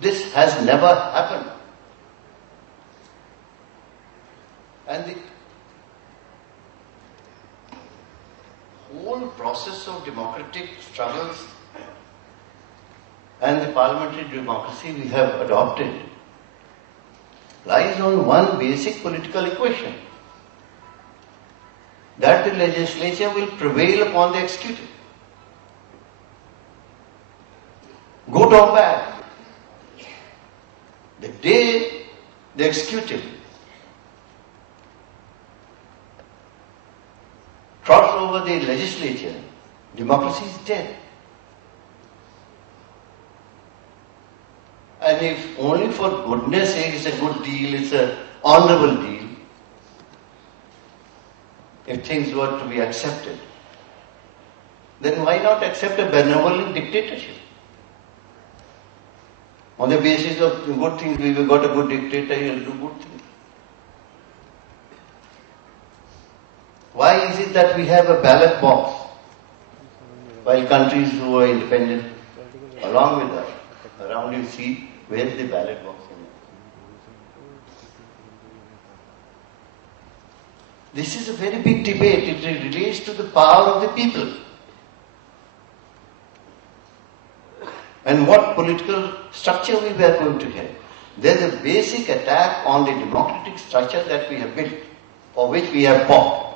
This has never happened. And the whole process of democratic struggles and the parliamentary democracy we have adopted lies on one basic political equation, that the legislature will prevail upon the executive. Good or bad, the day the executive trots over the legislature, democracy is dead. And if only for goodness sake it's a good deal, it's an honorable deal, if things were to be accepted, then why not accept a benevolent dictatorship? On the basis of good things, we have got a good dictator, he will do good things. Why is it that we have a ballot box while countries who are independent along with us, around you see where is the ballot box in it? This is a very big debate. It relates to the power of the people. And what political structure we were going to have. There is a basic attack on the democratic structure that we have built, for which we have fought.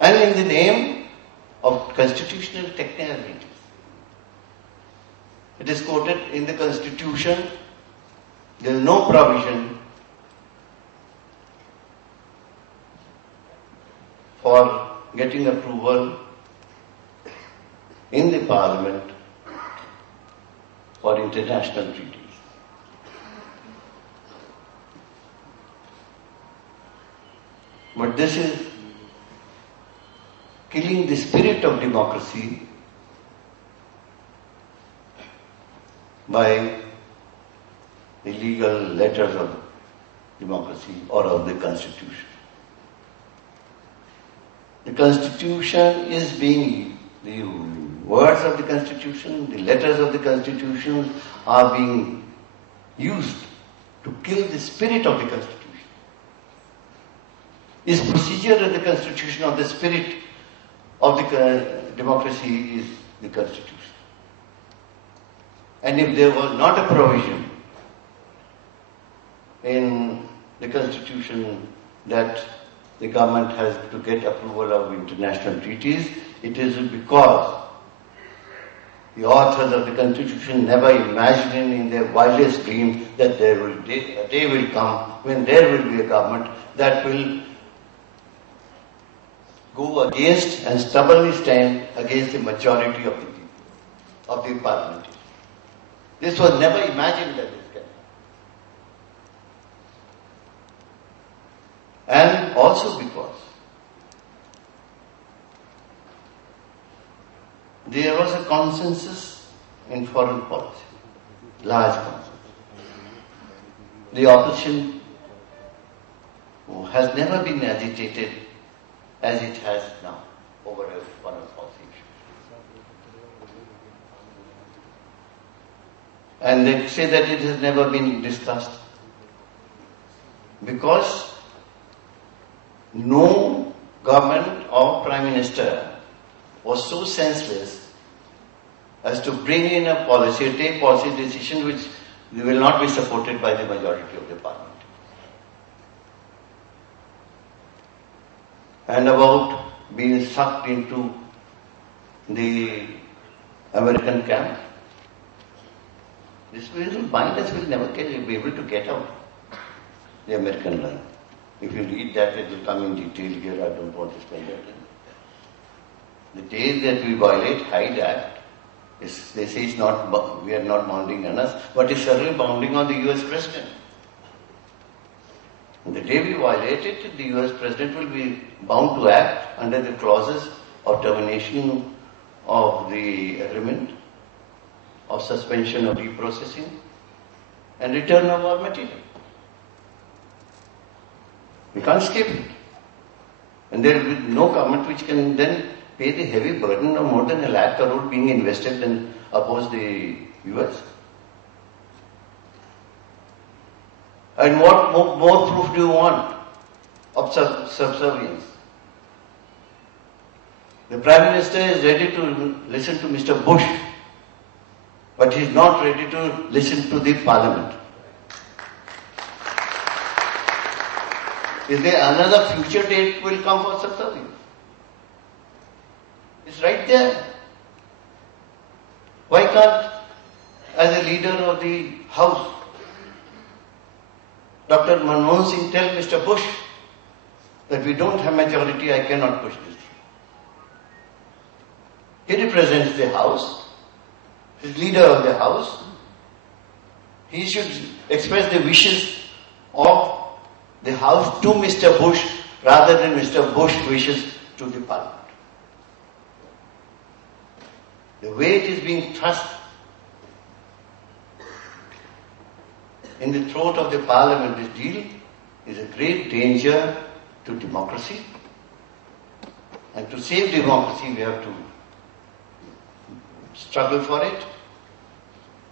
And in the name of constitutional technicalities. It is quoted in the Constitution, there is no provision for getting approval in the Parliament for international treaties. But this is killing the spirit of democracy by the legal letters of democracy or of the Constitution. The Constitution is being, the words of the Constitution, the letters of the Constitution are being used to kill the spirit of the Constitution. Is procedure of the Constitution or the spirit of the democracy is the Constitution. And if there was not a provision in the Constitution that the government has to get approval of international treaties, it is because the authors of the Constitution never imagined in their wildest dreams that there will a day will come when there will be a government that will go against and stubbornly stand against the majority of the people, of the parliament. This was never imagined that this can happen. And also because there was a consensus in foreign policy, large consensus. The opposition has never been agitated as it has now over a foreign policy issue. And they say that it has never been discussed because no government or Prime Minister was so senseless as to bring in a policy, a take policy decision which will not be supported by the majority of the Parliament. And about being sucked into the American camp. This will bind us, will never be able to get out the American line. If you read that, it will come in detail here. I don't want to spend that. The day that we violate Hyde Act, they say it's not, we are not bounding on us, but it's certainly bounding on the US President. And the day we violate it, the US President will be bound to act under the clauses of termination of the agreement, of suspension of reprocessing, and return of our material. We can't skip it. And there will be no government which can then pay the heavy burden of more than 1 lakh crore being invested and oppose the US. And what more proof do you want of subservience? The Prime Minister is ready to listen to Mr. Bush, but he is not ready to listen to the Parliament. Is there another future date will come for subservience? It's right there. Why can't, as a leader of the House, Dr. Manmohan Singh tell Mr. Bush that we don't have majority, I cannot push this. He represents the House, he's leader of the House. He should express the wishes of the House to Mr. Bush rather than Mr. Bush wishes to the Parliament. The way it is being thrust in the throat of the Parliament, this deal, is a great danger to democracy. And to save democracy, we have to struggle for it,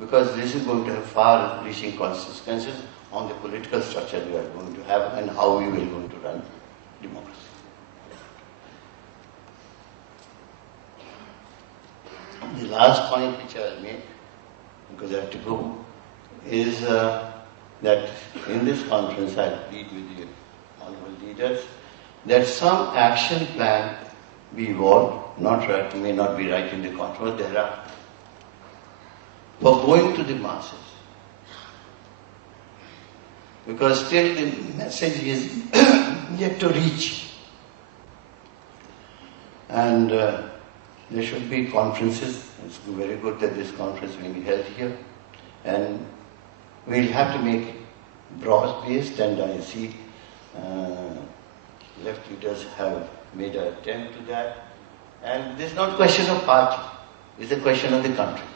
because this is going to have far-reaching consequences on the political structure we are going to have and how we will going to run democracy. The last point which I will make, because I have to go, is that in this conference I plead with the honorable leaders that some action plan be evolved, may not be right in the conference thereafter, for going to the masses. Because still the message is yet to reach. And there should be conferences. It's very good that this conference is being held here. And we'll have to make it broad-based, and I see left leaders have made an attempt to that. And this is not a question of party, it's a question of the country.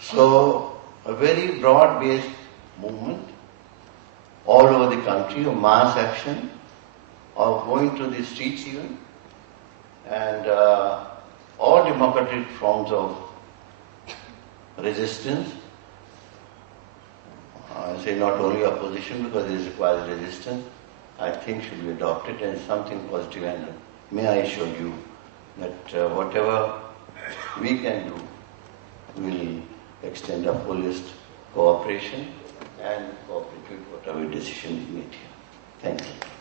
So, a very broad-based movement all over the country of mass action, of going to the streets even, and all democratic forms of resistance. I say not only opposition, because it requires resistance, I think should be adopted, and something positive. And may I assure you that whatever we can do, we will extend our fullest cooperation and cooperate with whatever decision is made here. Thank you.